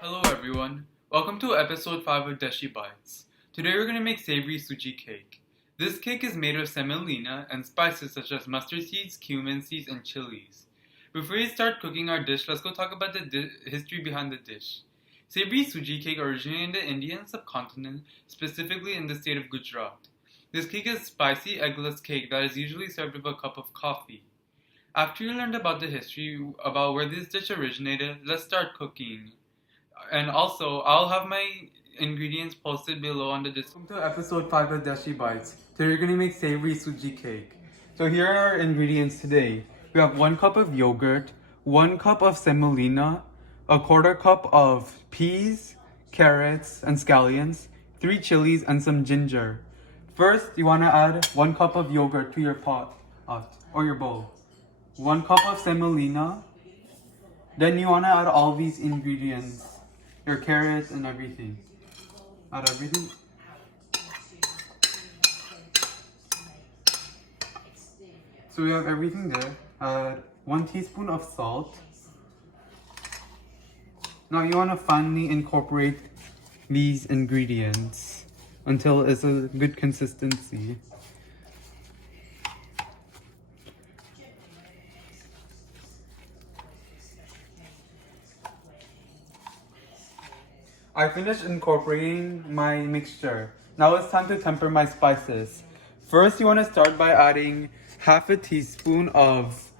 Hello everyone, welcome to episode 5 of Deshi Bites. Today we're going to make savory Suji cake. This cake is made of semolina and spices such as mustard seeds, cumin seeds, and chilies. Before we start cooking our dish, let's go talk about the history behind the dish. Savory Suji cake originated in the Indian subcontinent, specifically in the state of Gujarat. This cake is a spicy, eggless cake that is usually served with a cup of coffee. After you learned about the history about where this dish originated, let's start cooking. And also, I'll have my ingredients posted below on the description. Welcome to episode 5 of Deshi Bites. Today we're going to make savory Suji cake. So here are our ingredients today. We have 1 cup of yogurt, 1 cup of semolina, a quarter cup of peas, carrots, and scallions, 3 chilies, and some ginger. First, you want to add 1 cup of yogurt to your pot or your bowl. 1 cup of semolina. Then you want to add all these ingredients. Your carrots and everything. Add everything. So we have everything there. Add 1 teaspoon of salt. Now you want to finally incorporate these ingredients until it's a good consistency. I finished incorporating my mixture. Now it's time to temper my spices. First, you want to start by adding half a teaspoon of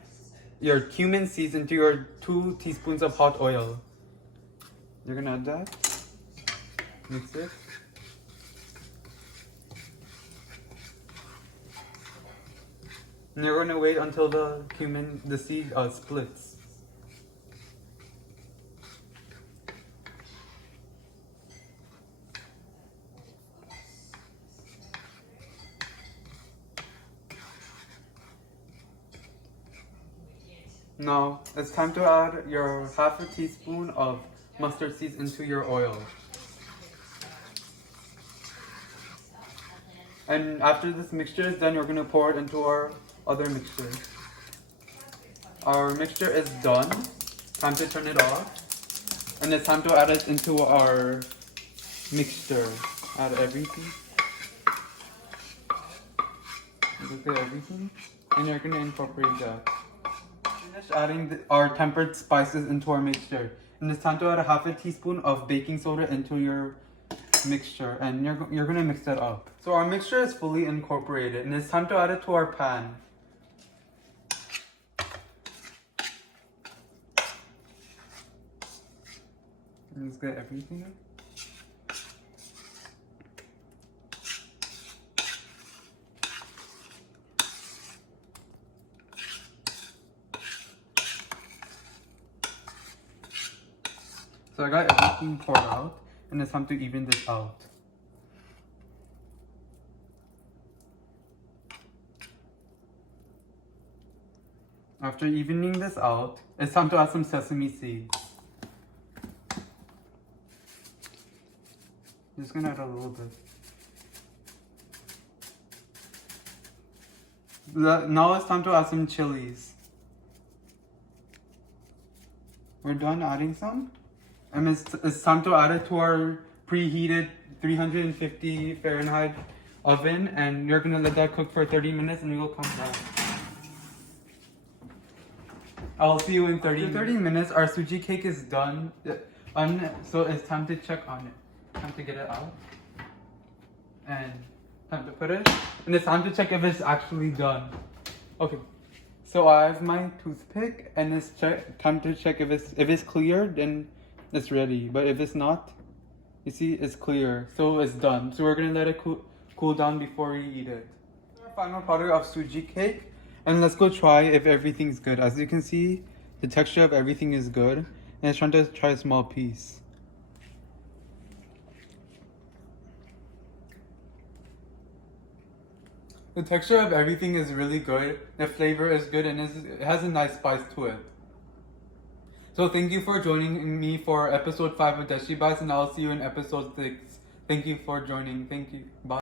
your cumin seeds into your 2 teaspoons of hot oil. You're gonna add that. Mix it. And you're gonna wait until the seed splits. Now, it's time to add your half a teaspoon of mustard seeds into your oil. And after this mixture is done, you're going to pour it into our other mixture. Our mixture is done. Time to turn it off. And it's time to add it into our mixture. Add everything. Look at everything. And you're going to incorporate that. Finish adding our tempered spices into our mixture, and it's time to add a half a teaspoon of baking soda into your mixture, and you're gonna mix that up. So our mixture is fully incorporated, and it's time to add it to our pan. Let's get everything in. So I got everything poured out, and it's time to even this out. After evening this out, it's time to add some sesame seeds. I'm just gonna add a little bit. Now it's time to add some chilies. We're done adding some. And it's time to add it to our preheated 350 Fahrenheit oven, and you're gonna let that cook for 30 minutes, and we'll come back. I'll see you in 30 minutes. After 30 minutes, our Suji cake is done. So it's time to check on it. Time to get it out. And time to put it. And it's time to check if it's actually done. Okay. So I have my toothpick, and it's time to check if it's clear, then it's ready. But if it's not, you see it's clear, so it's done. So we're gonna let it cool down before we eat it. Our final product of Suji cake, and let's go try if everything's good. As you can see, the texture of everything is good, and it's trying to try a small piece. The texture of everything is really good. The flavor is good, and it has a nice spice to it. So thank you for joining me for episode 5 of Deshi Bites, and I'll see you in episode 6. Thank you for joining. Thank you. Bye.